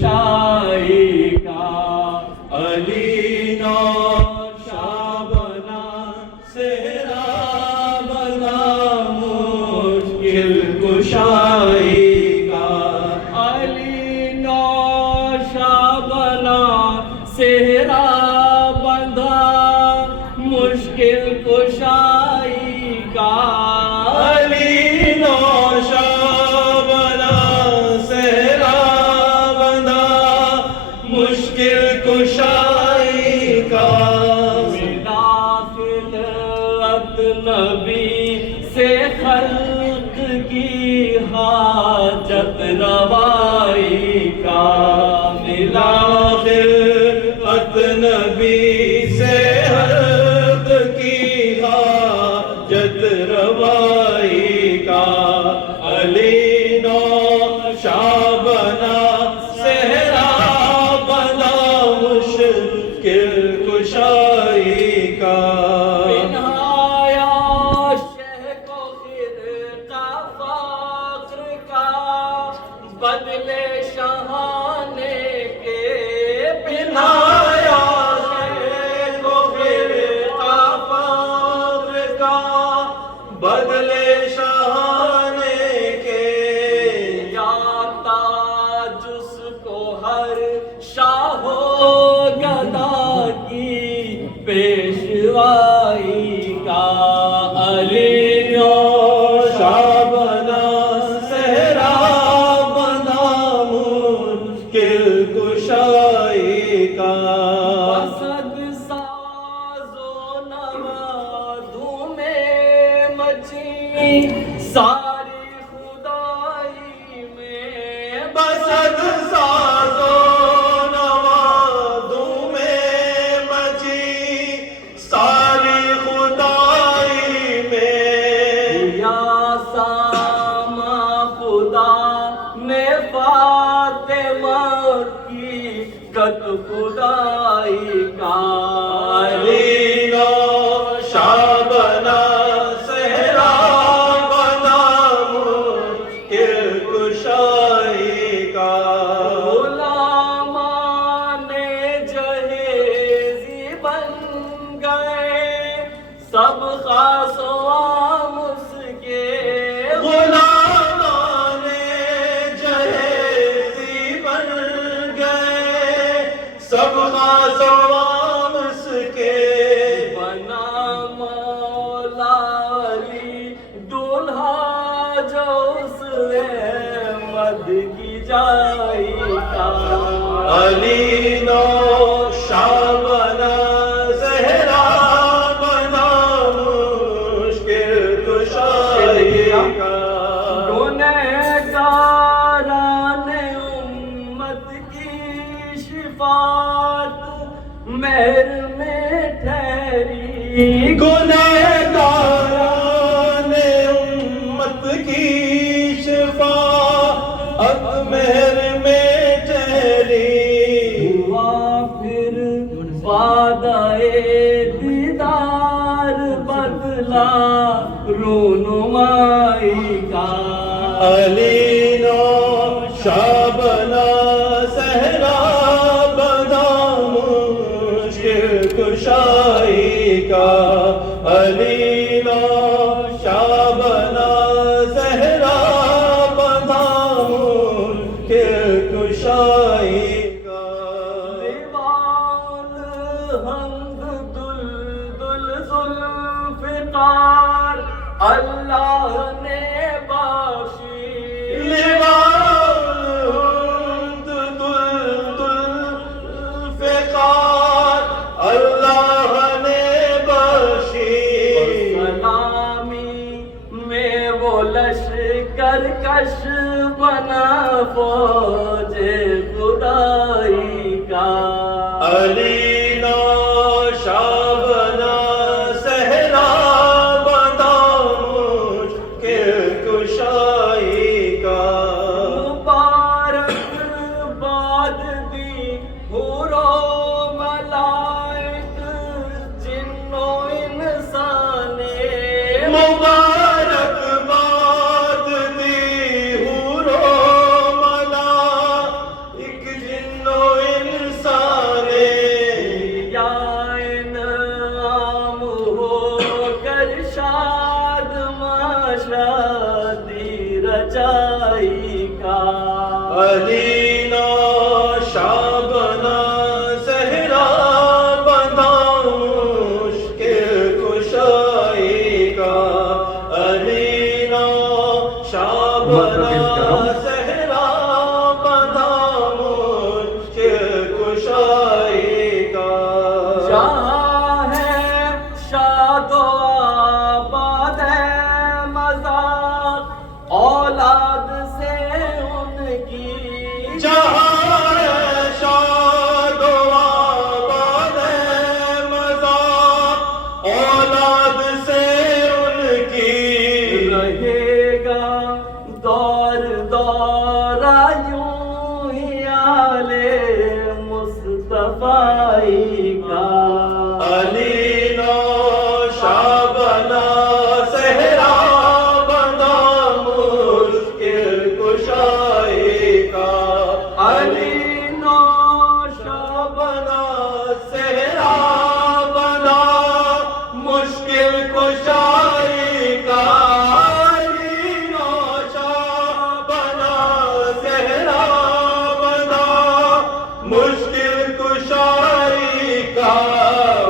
کشائی کا علی نور شاہ بنا صحرا بنا مشکل کشائی کا علی نور شاہ بنا صحرا بندھا مشکل کشائی کا علی نور شاہ بنا صحرا بندھا مشکل کشائی کا ملا خلعت نبی سے خلق کی حاجت روائی کا ملا خلعت نبی سے خلق کی حاجت روائی کا علی نور شاہ بنا صحرا بنا مشکل کشائی کا پہنایا شہ کو خرقہ فقر کا بدلے شہانے کے پہنایا شہ کو خرقہ فقر کا بدلے شہانے کے یا تاج اس کو ہر شاہ و گدا کی پیشوائی کا علی نور شاہ بنا صحرا بنا مشکل کشائی کا اسد ساز و نوازوں میں مچی ساری خدائی میں بسد ساز و نوازوں میں مچی ساری خدائی میں یا ساما خدا نے فاطمہ کی قد خدائی کا علی نور شاہ بنا صحرا بنا مشکل کشائی کا غلامان جہیزی بن گئے سب خاص و عام اس کے غلامان جہیزی بن گئے سب خاص و عام اس کے بنا مولا علی دولہا جو اس احمد کی جائی کا علی نور شاہ بنا صحرا بنا مشکل کشائی کا گنہگاران امت کی شفاعت مہر میں ٹھہری گنہگاران امت کی شفاعت مہر میں ٹھہری ہوا پھر وعدہ دیدار بدلا رونمائی کا علی نور شاہ بنا صحرا بنا مشکل کشائی کا علی نور شاہ بنا صحرا بنا مشکل کشائی کا دیوان ہنگ دل ذوالفقار اللہ نے بخشی لیوان ہنگ دل فقار اللہ نے بخشی سلامی میں وہ لشکر کش بنا فوج خدائی کا علی نور شاہ بنا صحرا بنا مشکل کشائی کا مبارک باد دی حور و ملائک جن و انسان مبارک باد دی حور و ملائک صفائی کا علی نو شابنا صحرا بنا مشکل کشائی کا علی نو شابنا صحرا بنا مشکل کشائی کا علی نو شابنا صحرا بنا مشکل کشائی کا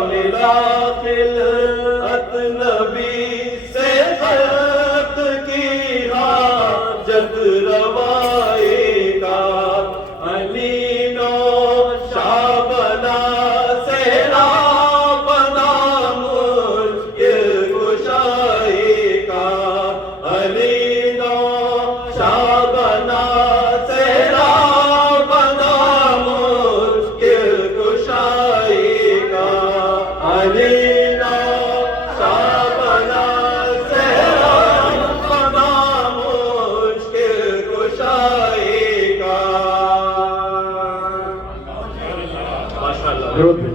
ملا خلعت نبی سے خلق کی حاجت روائی کا علی نو شابنا صحرا بنا مشکل کشائی کا علی نو شابنا صحرا بنا مشکل کشائی کا علی نو شابنا صحرا بنا مشکل کشائی کا ماشاءاللہ